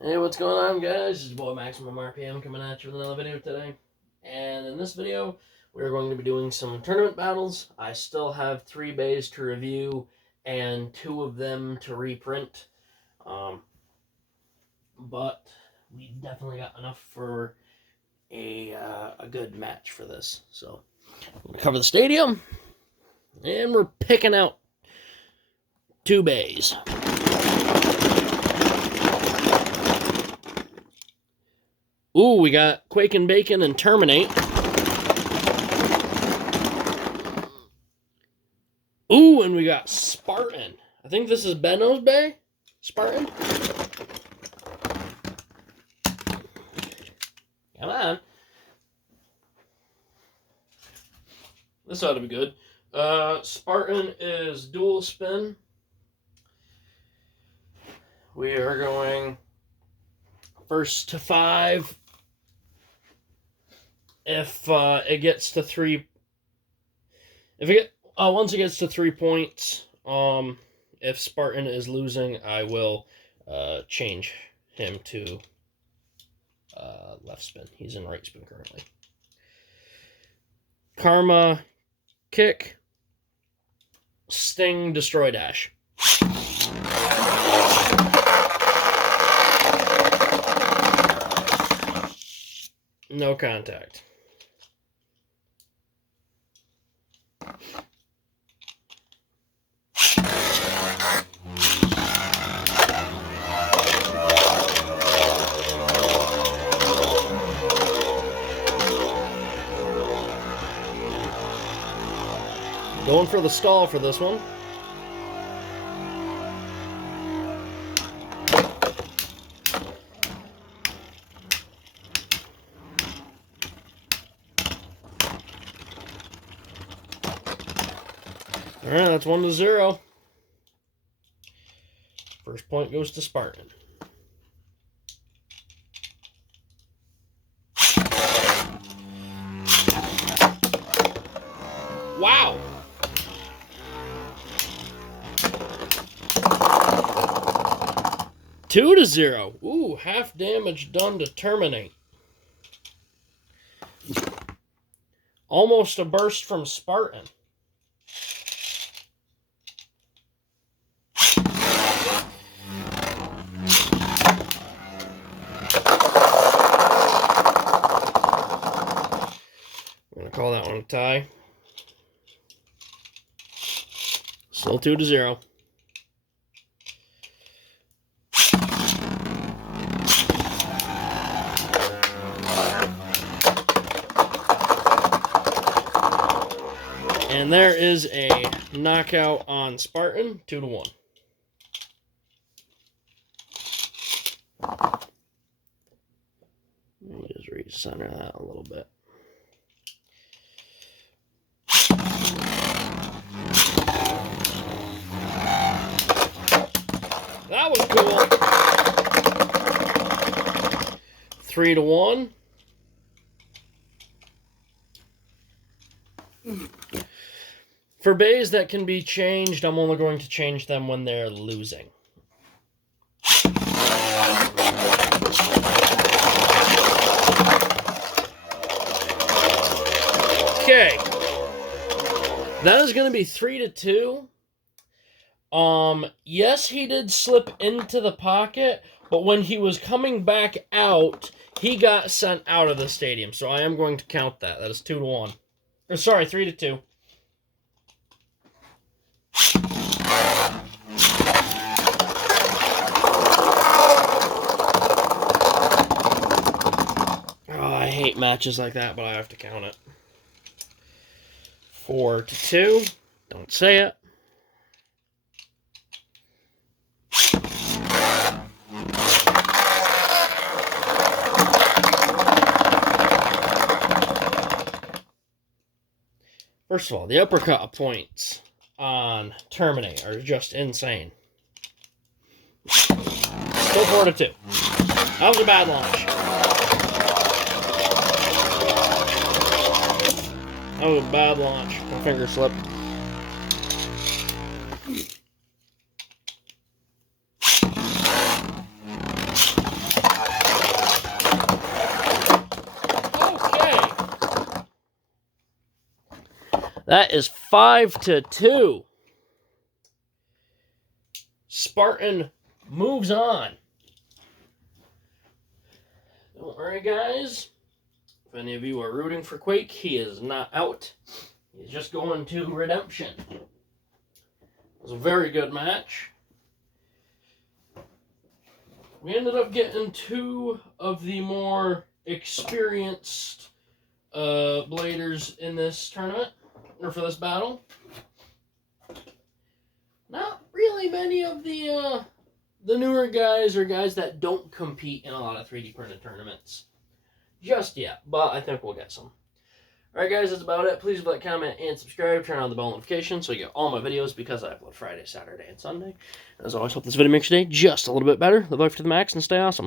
Hey, what's going on, guys? This is your boy Maximum RPM coming at you with another video today. And in this video, we're going to be doing some tournament battles. I still have 3 bays to review and 2 of them to reprint. But we definitely got enough for a good match for this. So, I'm going to cover the stadium, and we're picking out 2 bays. Ooh, we got Quake and Bacon and Terminate. Ooh, and we got Spartan. I think this is Benno's Bay? Spartan? Come on. This ought to be good. Spartan is dual spin. We are going first to 5. If it gets to 3, once it gets to 3 points, if Spartan is losing, I will change him to left spin. He's in right spin currently. Karma, kick, Sting, destroy dash. No contact. Going for the stall for this one. All right, that's 1-0. First point goes to Spartan. Wow. Two to 0. Ooh, half damage done to Terminate. Almost a burst from Spartan. I'm going to call that one a tie. Still 2-0. And there is a knockout on Spartan, 2-1. Let me just recenter that a little bit. That was cool. 3-1. For bays that can be changed, I'm only going to change them when they're losing. Okay. That is going to be 3-2. Yes, he did slip into the pocket, but when he was coming back out, he got sent out of the stadium. So I am going to count that. That is 2-1. Or sorry, 3-2. Oh, I hate matches like that, but I have to count it. 4-2. Don't say it. First of all, the uppercut points on Terminate are just insane. Still 4-2. That was a bad launch. That was a bad launch. My finger slipped. That is 5-2. Spartan moves on. Don't worry, guys. If any of you are rooting for Quake, he is not out. He's just going to redemption. It was a very good match. We ended up getting two of the more experienced bladers in this tournament, or for this battle. Not really many of the newer guys or guys that don't compete in a lot of 3D printed tournaments just yet, but I think we'll get some. Alright guys, that's about it. Please like, comment, and subscribe. Turn on the bell notification so you get all my videos because I upload Friday, Saturday, and Sunday. And as always, hope this video makes your day just a little bit better. Live life to the max and stay awesome.